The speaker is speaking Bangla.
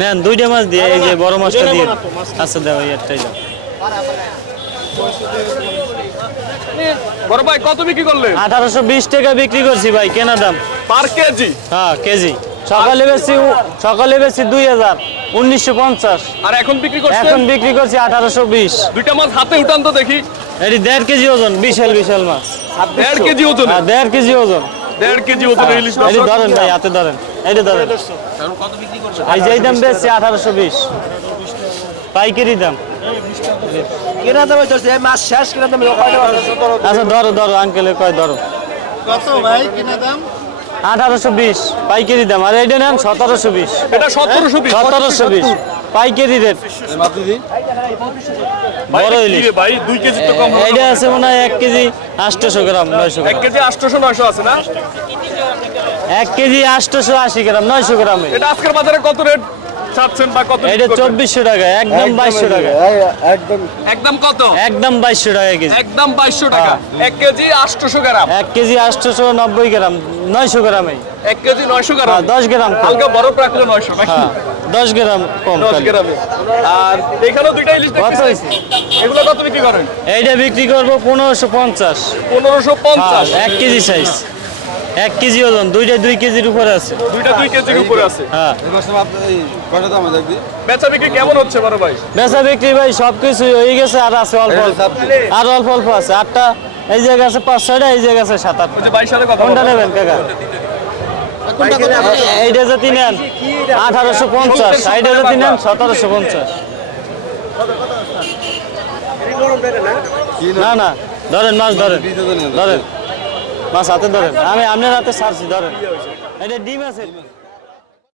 নেন দুইটা মাছ দিয়ে, এই যে বড় মাছটা দিয়ে। আচ্ছা দাও এরটাই দাও। বড় ভাই কত বিক্রি করলেন? 1820 টাকা বিক্রি করছি ভাই, কেনা দাম পার কেজি। হ্যাঁ কেজি। সকালে বেশি 2000 1950। আর এখন বিক্রি করছেন? এখন বিক্রি করছি 1820। দুইটা মাছ হাতে উঠান তো দেখি। এটি 1.5 কেজি ওজন, বিশাল বিশাল মাছ। 1.5 কেজি ওজন? হ্যাঁ 1.5 কেজি ওজন। 1.5 কেজি ওজনের ইলিশ মাছ। এই ধরেন ভাই, হাতে ধরেন, এইটা ধরেন। কত বিক্রি করছেন? এই যে এই দাম বেশি 1820 পাইকারি দাম। কেনা দামে চলছে মাছ শেষ, কেনা দামে আচ্ছা ধরো আঙ্কেলে কয় ধরো। কত ভাই কিনা দাম? 1820 পাইকারি দাম। আর এইটা নেন 1720। এটা 1720। 1720 পাইকারি রেট। বড় ইলিশ ভাই 2 কেজি তো কম। এইটা আছে মনে হয় 1 কেজি 800 গ্রাম 900 1 গ্রাম। কেজি 800 900 আছে না? 1 কেজি 880 গ্রাম 900 গ্রামে। এটা আজকের বাজারে কত রেট চাচ্ছেন বা কত? এটা 2400 টাকা, একদম 2200 টাকা। একদম কত? একদম 2200 টাকা কেজি। একদম 2200 টাকা। 1 কেজি 800 গ্রাম। 1 কেজি 890 গ্রাম 900 গ্রামে। 1 কেজি 900 গ্রাম। 10 গ্রাম কম। হালকা বরফ রাখলে 900 নাকি? হ্যাঁ 10 গ্রাম কম। 10 গ্রামে। আর এখানেও দুইটা ইলিশ কত দেখতেছি। হইছে? এগুলো কত বিক্রি করেন? এইটা বিক্রি করব 1550। 1550। 1 কেজি সাইজ, 1 কেজি ওজন, দুইটা 2 কেজির উপরে আছে। দুইটা 2 কেজির উপরে আছে। হ্যাঁ বেচা বিক্রি কেমন হচ্ছে বড় ভাই? বেচা বিক্রি ভাই সবকিছু হয়ে গেছে, আর আছে অল্প অল্প, আর অল্প অল্প আছে। 8টা এই জায়গা আছে, 5-6টা এই জায়গা আছে, 7-8। ওই যে ভাইয়ের সাথে কথা কোনটা বলো। নেবেন কাকা? এইটা যদি নেন 1850, এইটা যদি নেন 1750। না না ধরেন মাছ, ধরেন মাছ হাতে ধরেন। আমি আপনার হাতে ছাড়ছি, ধরেন। এটা ডিম আছে।